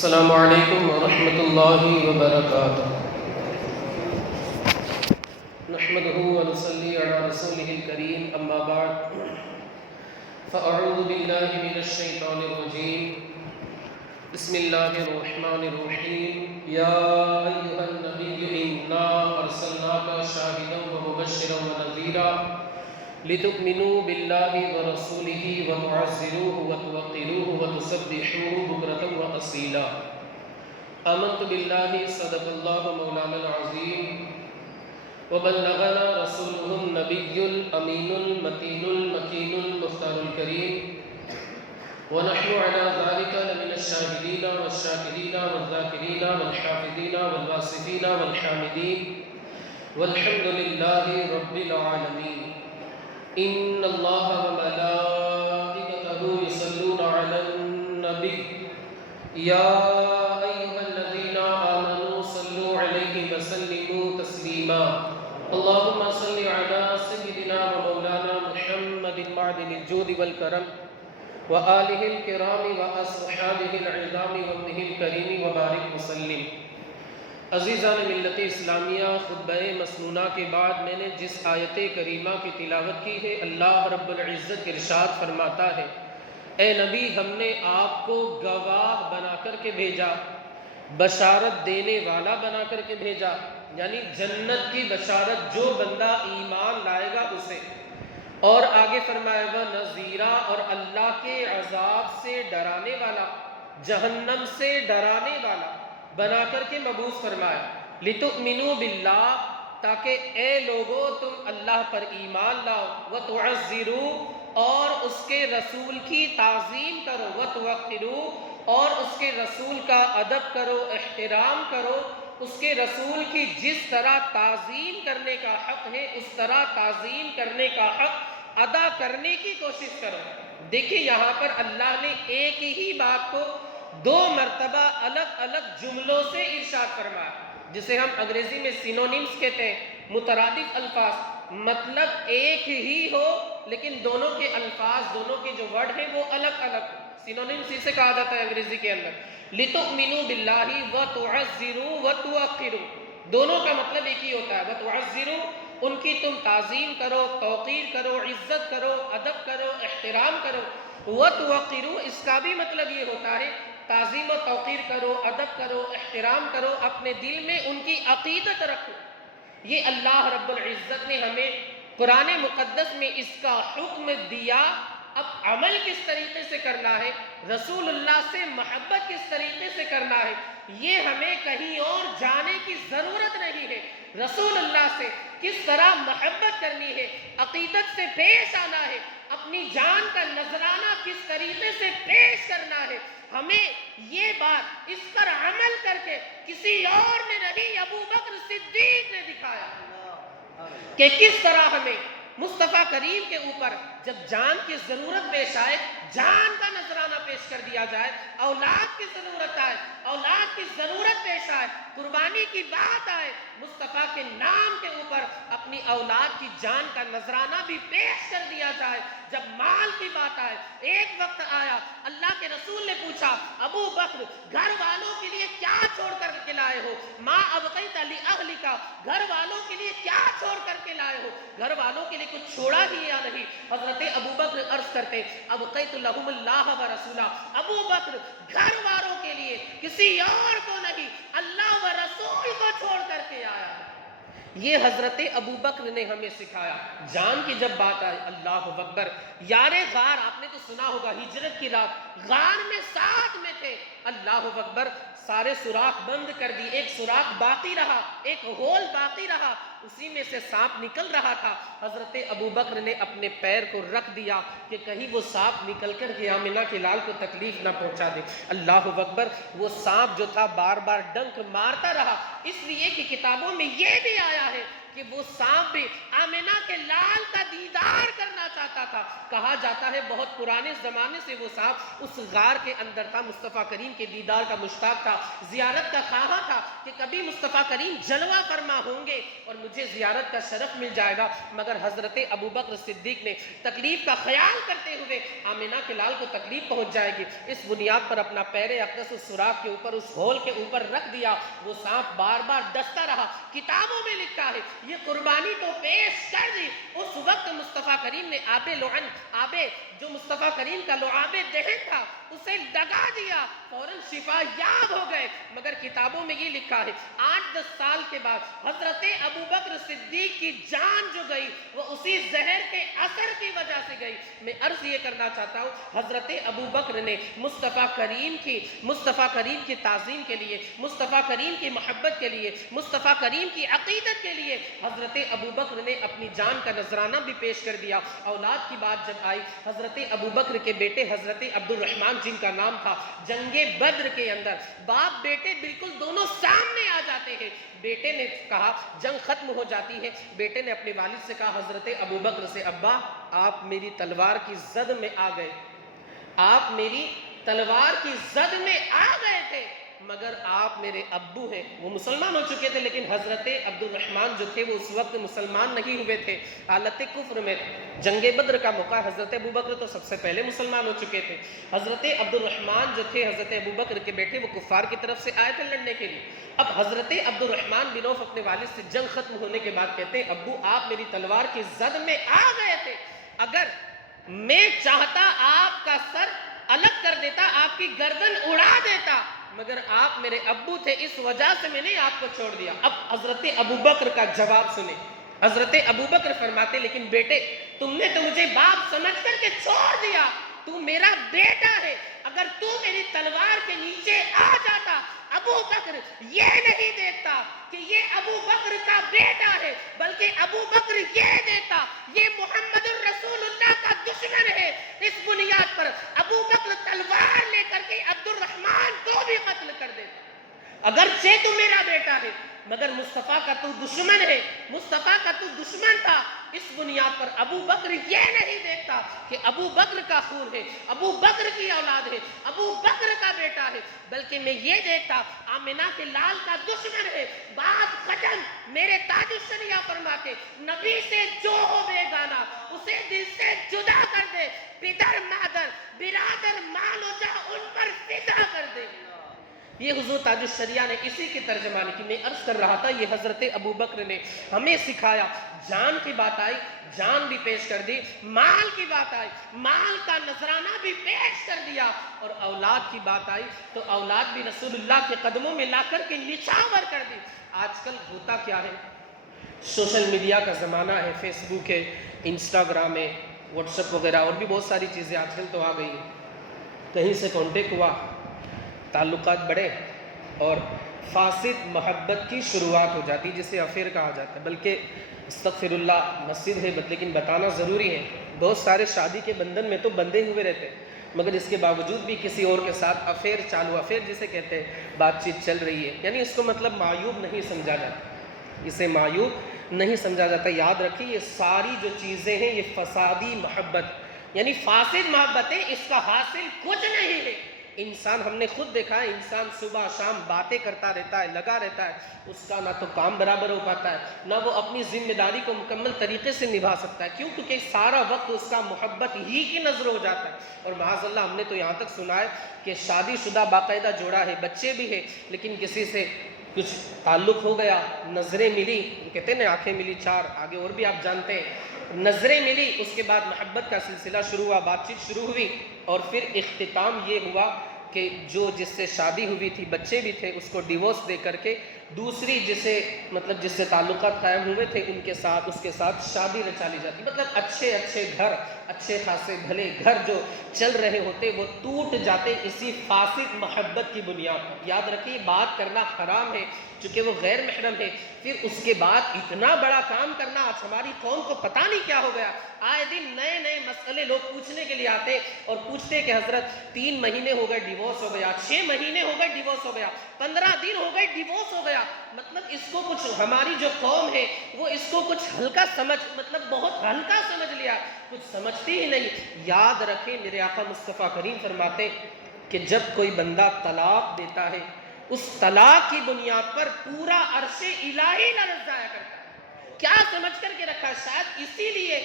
السلام علیکم ورحمۃ اللہ وبرکاتہ نحمده ونصلي على رسوله الكريم اما بعد فاعوذ باللہ من الشیطان الرجیم بسم اللہ الرحمن الرحیم یا ایھا النبی انا ارسلناک شاہدا ومبشرا ونذیرا لتؤمنوا باللہ ورسولہ وتعزروہ وتوقروہ وتسبحوہ بکرۃ واصیلا آمنت باللہ صدق اللہ مولانا العظیم وبلغنا رسوله النبی الامین المتین المکین المختار الکریم ونحن على ذلك لمن الشاهدين والشاكرين والذاكرين والحافظين والواصفين والحامدين والحمد لله رب العالمين ان الله وملائكته يصلون على النبي يا ايها الذين امنوا صلوا عليه وسلموا تسليما اللهم صل على سيدنا ومولانا محمد معدن الجود والكرم وآلہ الکرام واصحابہ العظام وابنہ الکریم وبارک وسلم۔ عزیزان ملت اسلامیہ، خطبہ مسنونہ کے بعد میں نے جس آیت کریمہ کی تلاوت کی ہے، اللہ رب العزت ارشاد فرماتا ہے، اے نبی ہم نے آپ کو گواہ بنا کر کے بھیجا، بشارت دینے والا بنا کر کے بھیجا، یعنی جنت کی بشارت جو بندہ ایمان لائے گا اسے، اور آگے فرمایا گا نذیرہ، اور اللہ کے عذاب سے ڈرانے والا، جہنم سے ڈرانے والا بنا کر کے مبعوث فرمایا۔ لتؤمنوا باللہ، تاکہ اے لوگو تم اللہ پر ایمان لاؤ، وتعزروا، اور اس کے رسول کی تعظیم کرو، وتوقروا، اور اس کے رسول کا ادب کرو، احترام کرو، اس کے رسول کی جس طرح تعظیم کرنے کا حق ہے اس طرح تعظیم کرنے کا حق ادا کرنے کی کوشش کرو۔ دیکھیں یہاں پر اللہ نے ایک ہی بات کو دو مرتبہ الگ الگ جملوں سے ارشاد فرمایا، جسے ہم انگریزی میں سینونیمز کہتے ہیں، مترادف الفاظ، مطلب ایک ہی ہو لیکن دونوں کے الفاظ، دونوں کے جو ورڈ ہیں وہ الگ الگ، سینونیمز اسے کہا جاتا ہے انگریزی کے اندر۔ لتؤمنوا باللہ وتعزروا وتوقروا، دونوں کا مطلب ایک ہی ہوتا ہے، وتعزروا، ان کی تم تعظیم کرو، توقیر کرو، عزت کرو، ادب کرو، احترام کرو، وتوقروا، اس کا بھی مطلب یہ ہوتا ہے تعظیم و توقیر کرو، ادب کرو، احترام کرو، اپنے دل میں ان کی عقیدت رکھو۔ یہ اللہ رب العزت نے ہمیں قرآن مقدس میں اس کا حکم دیا۔ اب عمل کس طریقے سے کرنا ہے، رسول اللہ سے محبت کس طریقے سے کرنا ہے، یہ ہمیں کہیں اور جانے کی ضرورت نہیں ہے۔ رسول اللہ سے کس طرح محبت کرنی ہے، عقیدت سے پیش آنا ہے، اپنی جان کا نذرانہ کس طریقے سے پیش کرنا ہے، ہمیں یہ بات اس پر عمل کر کے کسی اور نے نہیں، ابو بکر صدیق نے دکھایا کہ کس طرح ہمیں مصطفیٰ کریم کے اوپر جب جان کی ضرورت پیش آئے، جان کا نذرانہ پیش کر دیا جائے، اولاد کی ضرورت آئے، اولاد کی ضرورت پیش آئے، قربانی کی بات آئے، مصطفیٰ کے نام کے اوپر اپنی اولاد کی جان کا نذرانہ بھی پیش کر دیا جائے۔ جب مال کی بات آئے، ایک وقت آیا اللہ کے رسول نے پوچھا، ابو بکر گھر والوں کے لیے کیا چھوڑ کر کے لائے ہو؟ ما ابقیت لأہلک، گھر والوں کے لیے کیا چھوڑ کر کے لائے ہو؟ گھر والوں کے لیے کچھ چھوڑا ہی یا نہیں؟ حضرت ابو بکر عرض کرتے، ابقیت لہم اللہ و رسولہ، ابو بکر گھر والوں کے لیے کسی اور کو نہیں، اللہ و رسول کو چھوڑ کر کے آیا۔ یہ حضرت ابو بکر نے ہمیں سکھایا۔ جان کی جب بات آئے، اللہ اکبر، یار غار، آپ نے تو سنا ہوگا، ہجرت کی رات غار میں ساتھ میں تھے، اللہ اکبر، سارے سوراخ بند کر دی، ایک سوراخ باقی رہا، ایک ہول باقی رہا، اسی میں سے سانپ نکل رہا تھا۔ حضرت ابو بکر نے اپنے پیر کو رکھ دیا کہ کہیں وہ سانپ نکل کر کے آمنہ کے لال کو تکلیف نہ پہنچا دے۔ اللہ اکبر، وہ سانپ جو تھا بار بار ڈنک مارتا رہا، اس لیے کہ کتابوں میں یہ بھی آیا ہے کہ وہ سانپ بھی آمنہ کے لال کا دیدار کرنا چاہتا تھا۔ کہا جاتا ہے بہت پرانے زمانے سے وہ سانپ اس غار کے اندر تھا، مصطفیٰ کریم کے دیدار کا مشتاق تھا، زیارت کا خواہاں تھا کہ کبھی مصطفیٰ کریم جلوہ فرما ہوں گے اور مجھے زیارت کا شرف مل جائے گا۔ مگر حضرت ابوبکر صدیق نے تکلیف کا خیال کرتے ہوئے آمنہ کے لال کو تکلیف پہنچ جائے گی، اس بنیاد پر اپنا پیر اقدس اس سوراخ کے اوپر، اس ہول کے اوپر رکھ دیا۔ وہ سانپ بار بار ڈستا رہا۔ کتابوں میں لکھا ہے یہ قربانی تو پیش کر دی۔ اس وقت مصطفیٰ کریم نے جو مصطفیٰ کریم کا لعاب دہن تھا اسے لگا دیا، فوراً شفا یاب ہو گئے۔ مگر کتابوں میں یہ لکھا ہے 8-10 سال کے بعد حضرت ابوبکر صدیق کی جان جو گئی وہ اسی زہر کے اثر کی وجہ سے گئی۔ میں عرض یہ کرنا چاہتا ہوں حضرت ابوبکر نے مصطفیٰ کریم کی تعظیم کے لیے، مصطفیٰ کریم کی محبت کے لیے، مصطفیٰ کریم کی عقیدت کے لیے حضرت ابوبکر نے اپنی جان کا نذرانہ بھی پیش کر دیا۔ اولاد کی بات جب آئی، حضرت ابوبکر کے بیٹے حضرت عبد الرحمن جن کا نام تھا، جنگ بدر کے اندر باپ بیٹے بالکل دونوں سامنے آ جاتے ہیں۔ بیٹے نے کہا جنگ ختم ہو جاتی ہے، بیٹے نے اپنے والد سے کہا حضرت ابوبکر سے، ابا آپ میری تلوار کی زد میں آ گئے، آپ میری تلوار کی زد میں آ گئے تھے، مگر آپ میرے ابو ہیں۔ وہ مسلمان ہو چکے تھے لیکن حضرت عبد الرحمن جو تھے وہ اس وقت مسلمان نہیں ہوئے تھے، حالت کفر میں۔ جنگ بدر کا موقع، حضرت ابوبکر تو سب سے پہلے مسلمان ہو چکے تھے۔ حضرت عبد الرحمن جو تھے حضرت ابوبکر کے بیٹے، وہ کفار کی طرف سے آئے تھے لڑنے کے لیے۔ اب حضرت عبد الرحمن بن عوف اپنے والد سے جنگ ختم ہونے کے بعد کہتے ہیں ابو آپ میری تلوار کی زد میں آ گئے تھے، اگر میں چاہتا آپ کا سر الگ کر دیتا، آپ کی گردن اڑا دیتا، مگر آپ میرے ابو تھے اس وجہ سے میں نے آپ کو چھوڑ دیا۔ اب حضرت ابوبکر کا جواب سنیں۔ حضرت ابوبکر فرماتے لیکن بیٹے تم نے تو مجھے باپ سمجھ کر کے چھوڑ دیا، تو میرا بیٹا ہے، اگر تو میری تلوار کے نیچے آ جاتا، ابو بکر یہ نہیں دیکھتا کہ یہ ابو بکر کا بیٹا ہے، بلکہ ابو بکر یہ دیکھتا یہ محمد الرسول اللہ کا دشمن ہے۔ اس بنیاد پر ابو بکر تلوار لے کر کے عبد الرحمن کو بھی قتل کر دیتا، اگرچہ تو میرا بیٹا ہے مگر مصطفیٰ کا تو دشمن ہے، مصطفیٰ کا تو دشمن تھا۔ اس بنیاد پر ابو بکر یہ نہیں دیکھتا کہ ابو بکر کا خون ہے، ابو بکر کی اولاد ہے، ابو بکر کا بیٹا ہے، بلکہ میں یہ دیکھتا آمنہ کے لال کا دشمن ہے۔ بات ختم۔ میرے تاج الشریعہ فرماتے نبی سے جو ہو بیگانہ اسے دل سے جدا کر دے، پدر مادر برادر مال و جاہ ان پر فدا کر دے۔ یہ حضور تاج الشریعہ نے اسی کی ترجمانی کی۔ میں عرض کر رہا تھا یہ حضرت ابوبکر نے ہمیں سکھایا۔ جان کی بات آئی، جان بھی پیش کر دی، مال کی بات آئی، مال کا نذرانہ بھی پیش کر دیا، اور اولاد کی بات آئی تو اولاد بھی رسول اللہ کے قدموں میں لا کر کے نچھاور کر دی۔ آج کل ہوتا کیا ہے، سوشل میڈیا کا زمانہ ہے، فیس بک ہے، انسٹاگرام ہے، واٹس ایپ وغیرہ اور بھی بہت ساری چیزیں آج کل تو آ گئی ہیں۔ کہیں سے کانٹیکٹ ہوا، تعلقات بڑھے اور فاسد محبت کی شروعات ہو جاتی جسے افیئر کہا جاتا ہے، بلکہ استغفر اللہ مسجد ہے لیکن بتانا ضروری ہے، بہت سارے شادی کے بندھن میں تو بندھے ہوئے رہتے ہیں مگر اس کے باوجود بھی کسی اور کے ساتھ افیئر چالو، افیئر جسے کہتے ہیں، بات چیت چل رہی ہے، یعنی اس کو مطلب معیوب نہیں سمجھا جاتا، اسے معیوب نہیں سمجھا جاتا۔ یاد رکھیں یہ ساری جو چیزیں ہیں یہ فسادی محبت یعنی فاسد محبتیں، اس کا حاصل کچھ نہیں ہے۔ انسان ہم نے خود دیکھا ہے، انسان صبح شام باتیں کرتا رہتا ہے، لگا رہتا ہے، اس کا نہ تو کام برابر ہو پاتا ہے نہ وہ اپنی ذمہ داری کو مکمل طریقے سے نبھا سکتا ہے، کیونکہ سارا وقت اس کا محبت ہی کی نظر ہو جاتا ہے۔ اور معاذ اللہ ہم نے تو یہاں تک سنا ہے کہ شادی شدہ باقاعدہ جوڑا ہے، بچے بھی ہے، لیکن کسی سے کچھ تعلق ہو گیا، نظریں ملی، کہتے ہیں نا آنکھیں ملی چار، آگے اور بھی آپ جانتے ہیں، نظریں ملی، اس کے بعد محبت کا سلسلہ شروع ہوا، بات چیت شروع ہوئی، اور پھر اختتام یہ ہوا کہ جس سے شادی ہوئی تھی، بچے بھی تھے، اس کو ڈیورس دے کر کے دوسری جس سے تعلقات قائم ہوئے تھے اس کے ساتھ شادی رچا لی جاتی۔ مطلب اچھے گھر، اچھے خاصے بھلے گھر جو چل رہے ہوتے وہ ٹوٹ جاتے اسی فاسد محبت کی بنیاد پر۔ یاد رکھیے بات کرنا حرام ہے چونکہ وہ غیر محرم ہے، پھر اس کے بعد اتنا بڑا کام کرنا، آج ہماری قوم کو پتہ نہیں کیا ہو گیا، آئے دن نئے نئے مسئلے لوگ پوچھنے کے لیے آتے اور پوچھتے کہ حضرت 3 مہینے ہو گئے ڈیورس ہو گیا، 6 مہینے ہو گئے ڈیورس ہو گیا، 15 دن ہو گئے ڈیورس ہو گیا۔ مطلب اس کو کچھ، ہماری جو قوم ہے وہ اس کو کچھ ہلکا سمجھ، مطلب بہت ہلکا سمجھ لیا، کچھ سمجھتی ہی نہیں۔ یاد رکھیں میرے آقا مصطفیٰ کریم فرماتے کہ جب کوئی بندہ طلاق دیتا ہے اس طلاق کی بنیاد پر پورا عرش الہی لرز جایا کرتا ہے۔ کیا سمجھ کر کے رکھا ہے؟ شاید اسی لیے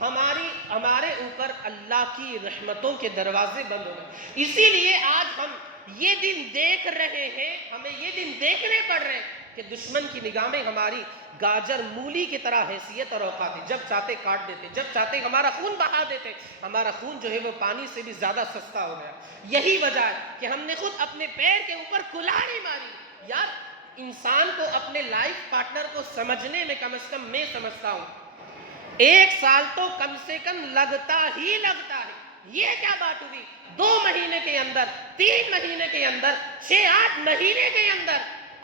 ہمارے اوپر اللہ کی رحمتوں کے دروازے بند ہو گئے، اسی لیے آج ہم یہ دن دیکھ رہے ہیں، ہمیں یہ دن دیکھنے پڑ رہے ہیں کہ دشمن کی نگاہ میں ہماری گاجر مولی کی طرح حیثیت اور اوقات ہے، جب چاہتے کاٹ دیتے، جب چاہتے ہمارا خون بہا دیتے۔ ہمارا خون جو ہے وہ پانی سے بھی زیادہ سستا ہو گیا۔ یہی وجہ ہے کہ ہم نے خود اپنے پیر کے اوپر کلہاڑی ماری۔ یار انسان کو اپنے لائف پارٹنر کو سمجھنے میں کم از کم میں سمجھتا ہوں 1 سال تو کم سے کم لگتا ہی لگتا ہے۔ یہ کیا بات ہوئی 2 مہینے کے اندر، 3 مہینے کے اندر، 6-8 مہینے کے اندر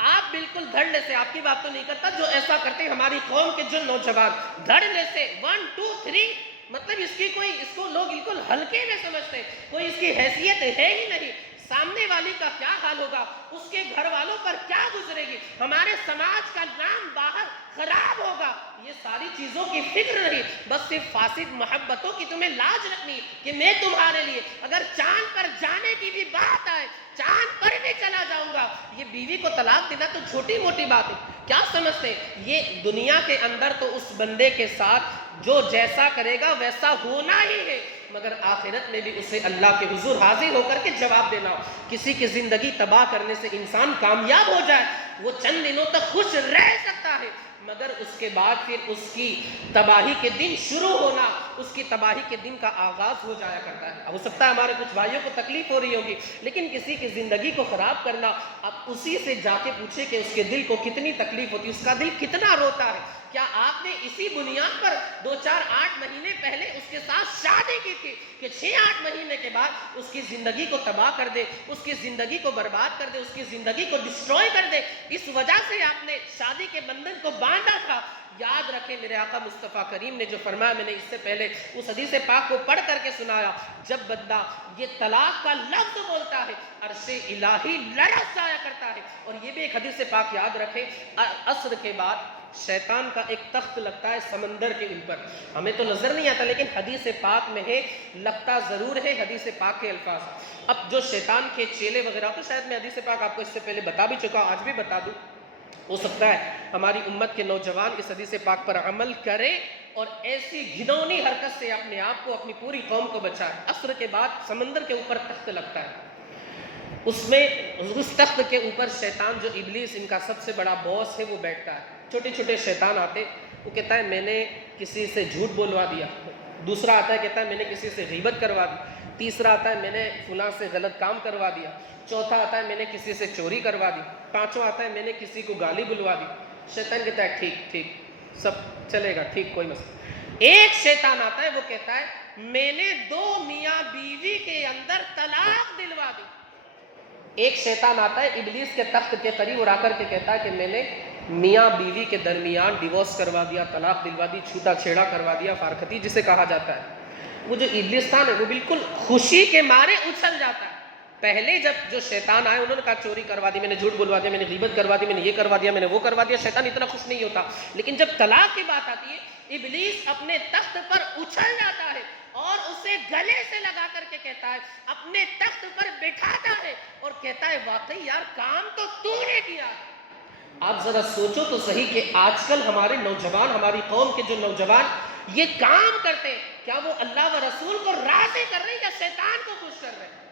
آپ بالکل دھڑنے سے، آپ کی بات تو نہیں کرتا، جو ایسا کرتے ہماری قوم کے جو نوجوان دھڑنے سے 1 2 3، مطلب اس کو لوگ بالکل ہلکے میں سمجھتے، کوئی اس کی حیثیت ہے ہی نہیں۔ سامنے والی کا کیا حال ہوگا، اس کے گھر والوں پر کیا گزرے گی، ہمارے سماج کا نام باہر خراب ہوگا، یہ ساری چیزوں کی فکر نہیں، بس صرف فاسد محبتوں کی تمہیں لاج رکھنی کہ میں تمہارے لیے اگر چاند پر جانے کی بھی بات آئے چاند پر بھی چلا جاؤں گا۔ یہ بیوی کو طلاق دینا تو چھوٹی موٹی بات ہے، کیا سمجھتے ہیں یہ دنیا کے اندر تو اس بندے کے ساتھ جو جیسا کرے گا ویسا ہونا ہی ہے، مگر آخرت میں بھی اسے اللہ کے حضور حاضر ہو کر کے جواب دینا ہو۔ کسی کی زندگی تباہ کرنے سے انسان کامیاب ہو جائے وہ چند دنوں تک خوش رہ سکتا ہے، مگر اس کے بعد پھر اس کی تباہی کے دن شروع ہونا، اس کی تباہی کے دن کا آغاز ہو جایا کرتا ہے۔ ہو سکتا ہے ہمارے کچھ بھائیوں کو تکلیف ہو رہی ہوگی، لیکن کسی کی زندگی کو خراب کرنا، آپ اسی سے جا کے پوچھیں کہ اس کے دل کو کتنی تکلیف ہوتی ہے، اس کا دل کتنا روتا ہے۔ کیا آپ نے اسی بنیاد پر 2-4-8 مہینے پہلے اس کے ساتھ شادی کی تھی کہ 6-8 مہینے کے بعد اس کی زندگی کو تباہ کر دے، اس کی زندگی کو برباد کر دے، اس کی زندگی کو ڈسٹروائے کر دے؟ اس وجہ سے آپ نے شادی کے بندھن کو باندھا تھا۔ یاد رکھیں میرے آقا مصطفیٰ کریم نے جو فرمایا، میں نے اس سے پہلے اس حدیث پاک کو پڑھ کر کے سنایا، جب بندہ یہ طلاق کا لفظ بولتا ہے عرش الہی لرز جایا کرتا ہے۔ اور یہ بھی ایک حدیث پاک یاد رکھیں، عصر کے بعد شیطان کا ایک تخت لگتا ہے سمندر کے اوپر، ہمیں تو نظر نہیں آتا لیکن حدیث پاک میں ہے، لگتا ضرور ہے حدیث پاک کے الفاظ۔ اب جو شیطان کے چیلے وغیرہ، تو شاید میں حدیث پاک آپ کو اس سے پہلے بتا بھی چکا، آج بھی بتا دوں، ہو سکتا ہے ہماری امت کے نوجوان اس حدیث پاک پر عمل کریں اور ایسی گھنونی حرکت سے اپنے آپ کو، اپنی پوری قوم کو بچائے۔ عصر کے بعد سمندر کے اوپر تخت لگتا ہے، اس تخت کے اوپر شیطان جو ابلیس ان کا سب سے بڑا باس ہے وہ بیٹھتا ہے۔ چھوٹے چھوٹے شیطان آتے، وہ کہتا ہے میں نے کسی سے جھوٹ بولوا دیا، دوسرا آتا ہے کہتا ہے میں نے کسی سے غیبت کروا دی، تیسرا آتا ہے میں نے فلاں سے غلط کام کروا دیا، چوتھا آتا ہے میں نے کسی سے چوری کروا دی، پانچواں آتا ہے میں نے کسی کو گالی بلوا دی۔ شیطان کہتا ہے ٹھیک ٹھیک سب چلے گا، ٹھیک کوئی مسئلہ۔ ایک شیطان آتا ہے وہ کہتا ہے میں نے 2 میاں بیوی کے اندر طلاق دلوا دی۔ ایک شیطان آتا ہے ابلیس کے تخت کے قریب اور آ کر کے کہتا ہے کہ میں نے میاں بیوی کے درمیان ڈیورس کروا دیا، طلاق دلوا دی، چھوٹا چھیڑا کروا دیا، فارقتی جسے کہا جاتا ہے۔ وہ جو ابلیس تھا نا وہ بالکل خوشی کے مارے اچھل جاتا ہے۔ پہلے جب جو شیطان آئے انہوں نے کہا چوری کروا دی، میں نے جھوٹ بلوا دیا، میں نے غیبت کروا دی، میں نے یہ کروا دیا، میں نے وہ کروا دیا، شیطان اتنا خوش نہیں ہوتا۔ لیکن جب طلاق کی بات آتی ہے ابلیس اپنے تخت پر اچھل جاتا ہے اور اسے گلے سے لگا کر کے کہتا ہے، اپنے تخت پر بٹھاتا ہے اور کہتا ہے واقعی یار کام تو نے کیا۔ آپ ذرا سوچو تو صحیح کہ آج کل ہمارے نوجوان، ہماری قوم کے جو نوجوان یہ کام کرتے ہیں، کیا وہ اللہ و رسول کو راضی کر رہے ہیں یا شیطان کو خوش کر رہے ہیں؟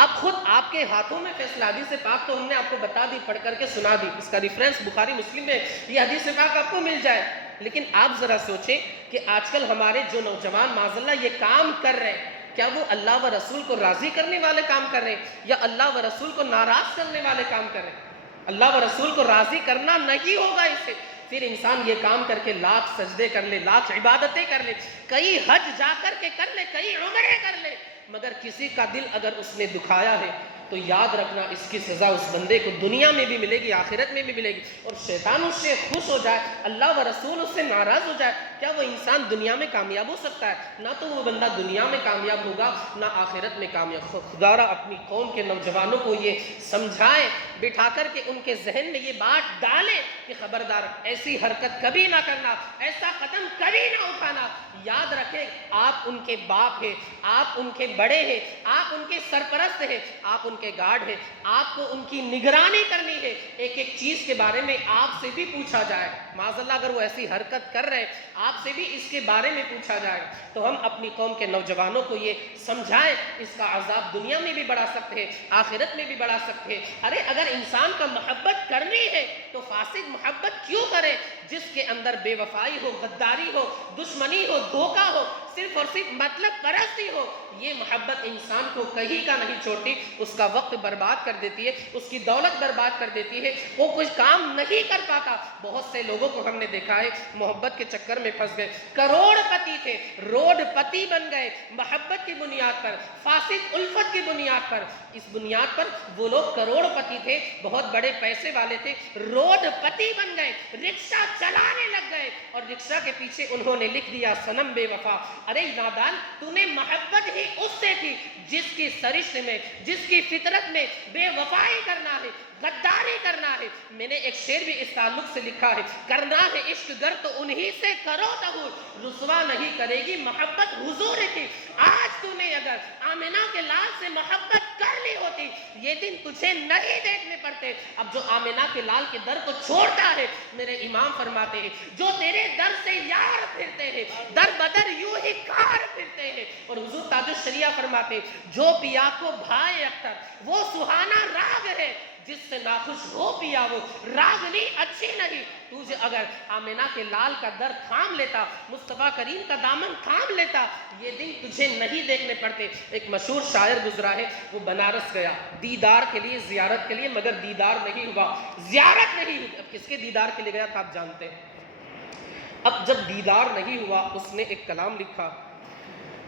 آپ خود، آپ کے ہاتھوں میں فیصلہ۔ حدیث پاک تو ہم نے آپ کو بتا دی، پڑھ کر کے سنا دی، اس کا ریفرنس بخاری مسلم میں یہ حدیث پاک آپ کو مل جائے۔ لیکن آپ ذرا سوچیں کہ آج کل ہمارے جو نوجوان معاذ اللہ یہ کام کر رہے ہیں، کیا وہ اللہ و رسول کو راضی کرنے والے کام کر رہے ہیں یا اللہ و رسول کو ناراض کرنے والے کام کر رہے ہیں؟ اللہ و رسول کو راضی کرنا نہیں ہوگا، اسے پھر انسان یہ کام کر کے لاکھ سجدے کر لے، لاکھ عبادتیں کر لے، کئی حج جا کر کے کر لے، کئی عمرے کر لے، مگر کسی کا دل اگر اس نے دکھایا ہے تو یاد رکھنا اس کی سزا اس بندے کو دنیا میں بھی ملے گی، آخرت میں بھی ملے گی۔ اور شیطان اس سے خوش ہو جائے، اللہ و رسول اس سے ناراض ہو جائے، کیا وہ انسان دنیا میں کامیاب ہو سکتا ہے؟ نہ تو وہ بندہ دنیا میں کامیاب ہوگا، نہ آخرت میں کامیاب۔ خدا را اپنی قوم کے نوجوانوں کو یہ سمجھائے، بٹھا کر کے ان کے ذہن میں یہ بات ڈالے کہ خبردار ایسی حرکت کبھی نہ کرنا، ایسا قدم کبھی نہ اٹھانا۔ یاد رکھیں آپ ان کے باپ ہیں، آپ ان کے بڑے ہیں، آپ ان کے سرپرست ہیں، آپ ان کے گارڈ ہیں، آپ کو ان کی نگرانی کرنی ہے۔ ایک ایک چیز کے بارے میں آپ سے بھی پوچھا جائے، معاذ اللہ اگر وہ ایسی حرکت کر رہے آپ سے بھی اس کے بارے میں پوچھا جائے، تو ہم اپنی قوم کے نوجوانوں کو یہ سمجھائیں اس کا عذاب دنیا میں بھی بڑھا سکتے ہیں، آخرت میں بھی بڑھا سکتے ہیں۔ ارے اگر انسان کا محبت کرنی ہے تو فاسق محبت کیوں کرے؟ جس کے اندر بے وفائی ہو، غداری ہو، دشمنی ہو، دھوکہ ہو، صرف اور صرف مطلب پرستی ہو، یہ محبت انسان کو کہیں کا نہیں چھوڑتی، اس کا وقت برباد کر دیتی ہے، اس کی دولت برباد کر دیتی ہے، وہ کچھ کام نہیں کر پاتا۔ بہت سے لوگوں کو ہم نے دیکھا ہے محبت کے چکر میں پھنس گئے، کروڑ پتی تھے، روڈ پتی بن گئے، محبت کی بنیاد پر، فاسد الفت کی بنیاد پر۔ اس بنیاد پر وہ لوگ کروڑ پتی تھے، بہت بڑے پیسے والے تھے، روڈ پتی بن گئے، رکشہ چلانے لگ گئے، اور رکشہ کے پیچھے انہوں نے لکھ دیا صنم بے وفا۔ ارے نادان، تو نے محبت ہی اس سے کی جس کی سرشت میں، جس کی فطرت میں بے وفائی کرنا ہے، غداری کرنا ہے۔ میں نے ایک شعر بھی اس تعلق سے لکھا ہے، کرنا ہے عشق گر تو انہی سے کرو ظہور، رسوا نہیں کرے گی محبت حضور کی۔ آج تو نے اگر آمنہ کے لال سے محبت کر لی ہوتی، یہ دن تجھے نہیں دیکھنے پڑتے۔ اب جو آمنہ کے لال کے در کو چھوڑتا ہے، میرے امام فرماتے ہیں جو تیرے در سے یار پھرتے ہیں، در بدر یوں ہی کار پھرتے ہیں۔ اور حضور تاج الشریعہ فرماتے ہیں جو پیا کو بھائے اختر وہ سہانا راگ ہے، جس سے ناخوش ہو پیا وہ راگنی اچھی نہیں۔ تجھے اگر آمنہ کے لال کا در تھام لیتا، مصطفیٰ کریم کا دامن تھام لیتا، یہ دن تجھے نہیں دیکھنے پڑتے۔ ایک مشہور شاعر گزرا ہے، وہ بنارس گیا دیدار کے لیے، زیارت کے لیے، مگر دیدار نہیں ہوا، زیارت نہیں ہوئی۔ اب کس کے دیدار کے لیے گیا تھا آپ جانتے ہیں۔ اب جب دیدار نہیں ہوا، اس نے ایک کلام لکھا۔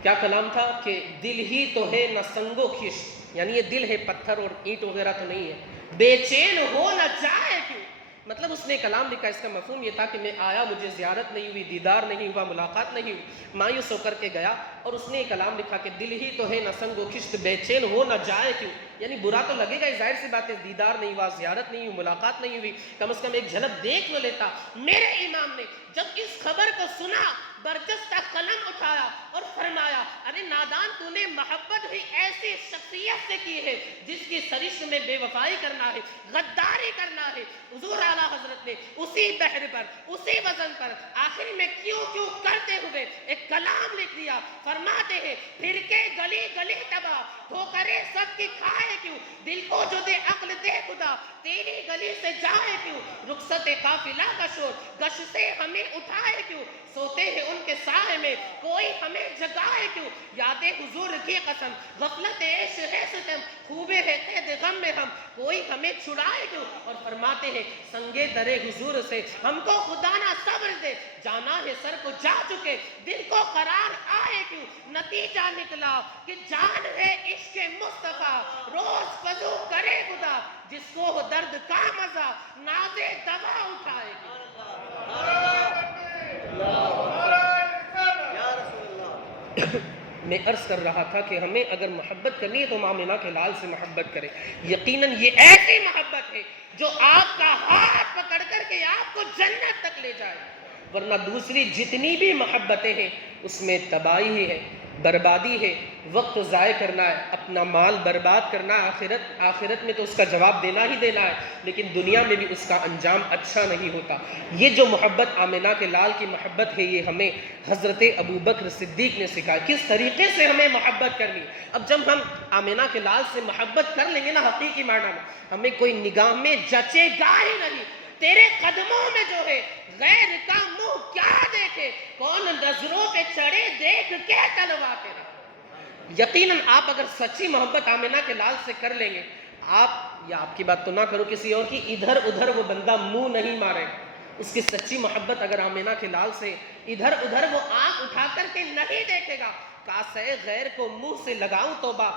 کیا کلام تھا؟ کہ دل ہی تو ہے نہ سنگ و خشت، یعنی یہ دل ہے، پتھر اور اینٹ وغیرہ تو نہیں ہے، بے چین ہو نہ جائے کیوں۔ مطلب اس نے کلام لکھا، اس کا مفہوم یہ تھا کہ میں آیا، مجھے زیارت نہیں ہوئی، دیدار نہیں ہوا، ملاقات نہیں ہوئی، مایوس ہو کر کے گیا، اور اس نے یہ کلام لکھا کہ دل ہی تو ہے نہ سنگ و خشت، بے چین ہو نہ جائے کیوں۔ یعنی برا تو لگے گا، ظاہر سی بات ہے، دیدار نہیں ہوا، زیارت نہیں ہوئی، ملاقات نہیں ہوئی، کم از کم ایک جھلک دیکھ لو لیتا۔ میرے امام نے جب اس خبر کو سنا، برجستہ قلم اٹھایا اور فرمایا ارے نادان، تو نے محبت ہی ایسی شخصیت سے کی ہے جس کی سرشت میں بے وفائی کرنا ہے، غداری کرنا ہے۔ حضور اعلیٰ حضرت نے اسی بحر پر، اسی وزن پر، آخر میں کیوں کیوں کرتے ہوئے ایک کلام لکھ دیا۔ فرماتے ہیں پھر کے گلی گلی تباہ، ٹھوکریں سب کی کھائے کیوں، دل کو جو دے عقل دے خدا، تیری گلی سے جائے کیوں، رخصت قافلہ کا شور، گش سے ہمیں اٹھائے کیوں، سوتے ہیں ان کے سائے میں کوئی ہمیں جگائے کیوں، یاد حضور کی قسم غفلت عشق ہے ستم، خوبے ہے قید غم میں ہم کوئی ہمیں چھڑائے کیوں۔ اور فرماتے ہیں سنگے درے حضور سے ہم کو خدا نہ صبر دے، جانا ہے سر کو جا چکے دل کو قرار آئے کیوں، نتیجہ نکلا کہ جان ہے عشق مصطفیٰ، روز فضو کرے خدا، جس کو ہو درد کا مزہ ناز دوا اٹھائے کیوں۔ میں عرض کر رہا تھا کہ ہمیں اگر محبت کرنی ہے تو آمنہ کے لال سے محبت کریں۔ یقیناً یہ ایسی محبت ہے جو آپ کا ہاتھ پکڑ کر کے آپ کو جنت تک لے جائے، ورنہ دوسری جتنی بھی محبتیں ہیں اس میں تباہی ہے، بربادی ہے، وقت ضائع کرنا ہے، اپنا مال برباد کرنا ہے، آخرت میں تو اس کا جواب دینا ہی دینا ہے، لیکن دنیا میں بھی اس کا انجام اچھا نہیں ہوتا۔ یہ جو محبت آمنہ کے لال کی محبت ہے، یہ ہمیں حضرت ابوبکر صدیق نے سکھایا کس طریقے سے ہمیں محبت کرنی ہے۔ اب جب ہم آمنہ کے لال سے محبت کر لیں گے نا حقیقی معنی میں، ہمیں کوئی نگاہ میں جچے گا ہی نہیں۔ تیرے قدموں میں جو ہے غیر کا منہ کیا دیکھے، کون نظروں پہ چڑھے دیکھ کے تلوا کے رہے۔ یقیناً آپ اگر سچی محبت آمنہ کے لال سے کر لیں گے، آپ یا آپ کی بات تو نہ کرو کسی اور کی، ادھر ادھر وہ بندہ منہ نہیں مارے، اس کی سچی محبت اگر آمنہ کے لال سے ادھر ادھر وہ آنکھ اٹھا کر کے نہیں دیکھے گا، کاسے غیر کو منہ سے لگاؤں توبہ،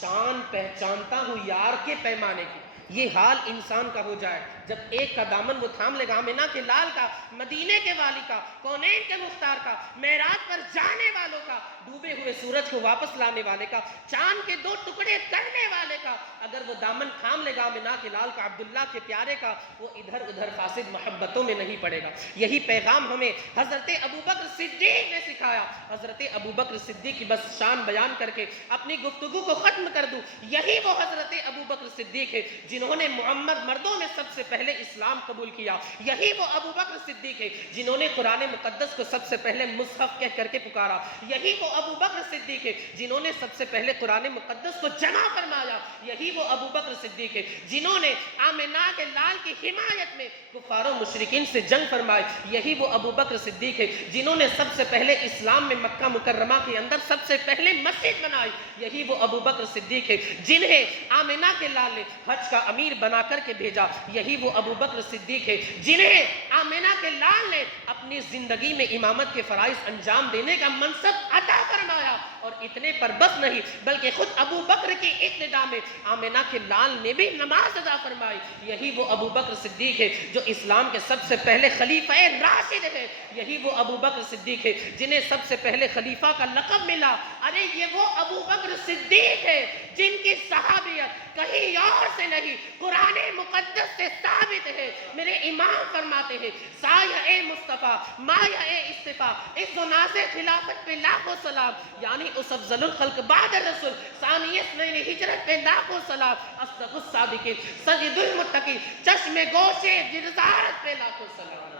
شان پہچانتا ہوں یار کے پیمانے کی۔ یہ حال انسان کا ہو جائے جب ایک کا دامن وہ تھام لے گا، آمنہ کے لال کا، مدینے کے والی کا، کونین کے مختار کا، معراج پر جانے والوں کا، ڈوبے ہوئے سورج کو واپس لانے والے کا، چاند کے 2 ٹکڑے کرنے والے کا، اگر وہ دامن تھام لے گا آمنہ کے لال کا، عبداللہ کے پیارے کا، وہ ادھر ادھر فاسد محبتوں میں نہیں پڑے گا۔ یہی پیغام ہمیں حضرت ابوبکر صدیق نے سکھایا۔ حضرت ابوبکر صدیق کی بس شان بیان کر کے اپنی گفتگو کو ختم کر دوں، یہی وہ حضرت ابوبکر صدیق ہے جنہوں نے محمد مردوں میں سب سے پہلے اسلام قبول کیا، یہی وہ ابوبکر صدیق ہے جنہوں نے قرآن مقدس کو سب سے پہلے مصحف کہہ کر کے پکارا، یہی وہ ابوبکر صدیق ہے جنہوں نے سب سے پہلے قرآن مقدس کو جمع فرمایا، یہی وہ ابوبکر صدیق ہے جنہوں نے آمنہ کے لال کی حمایت میں کفار و مشرکین سے جنگ فرمائی، یہی وہ ابوبکر صدیق ہے جنہوں نے سب سے پہلے اسلام میں مکہ مکرمہ کے اندر سب سے پہلے مسجد بنائی، یہی وہ ابوبکر صدیق ہے جنہیں آمنہ کے لال نے حج کا امیر بنا کر کے بھیجا، یہی وہ ابوبکر صدیق ہے جنہیں آمنہ کے لال نے اپنی زندگی میں امامت کے فرائض انجام دینے کا منصب عطا فرمایا، اور اتنے پر بس نہیں بلکہ خود ابوبکر کی ابتدا میں آمنہ کے لال نے بھی نماز ادا فرمائی، یہی وہ ابوبکر صدیق ہے جو اسلام کے سب سے پہلے خلیفہ راشد ہے، یہی وہ ابوبکر صدیق ہے جنہیں سب سے پہلے خلیفہ کا لقب ملا۔ ارے یہ وہ ابوبکر صدیق ہے جن کی صحابیت کہیں اور سے نہیں قرآن مقدس سے ثابت ہے۔ میرے امام فرماتے ہیں سایہ مصطفیٰ مایہ اصطفیٰ، اس ناز خلافت پہ لاکھوں سلام، یعنی اس افضل الخلق بعد الرسول ثانی اثنین ہجرت پہ لاکھوں سلام، اصدق الصادقین سید المتقین چشم گوش جرزارت پہ لاکھوں سلام۔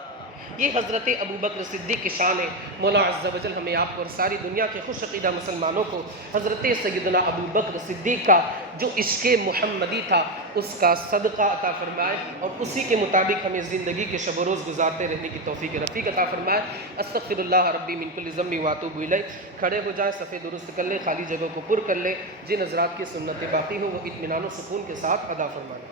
یہ حضرت ابوبکر صدیق کی شان ہے۔ مولا عز و جل ہمیں آپ کو اور ساری دنیا کے خوش عقیدہ مسلمانوں کو حضرت سیدنا ابوبکر صدیق کا جو عشق محمدی تھا اس کا صدقہ عطا فرمائے، اور اسی کے مطابق ہمیں زندگی کے شب و روز گزارتے رہنے کی توفیق رفیق عطا فرمائے۔ استغفر اللہ ربی من کل ذنب واتوب الیہ۔ کھڑے ہو جائیں، صفحے درست کر لیں، خالی جگہ کو پر کر لیں، جن حضرات کی سنتیں باقی ہوں وہ اطمینان و سکون کے ساتھ ادا فرمائیں۔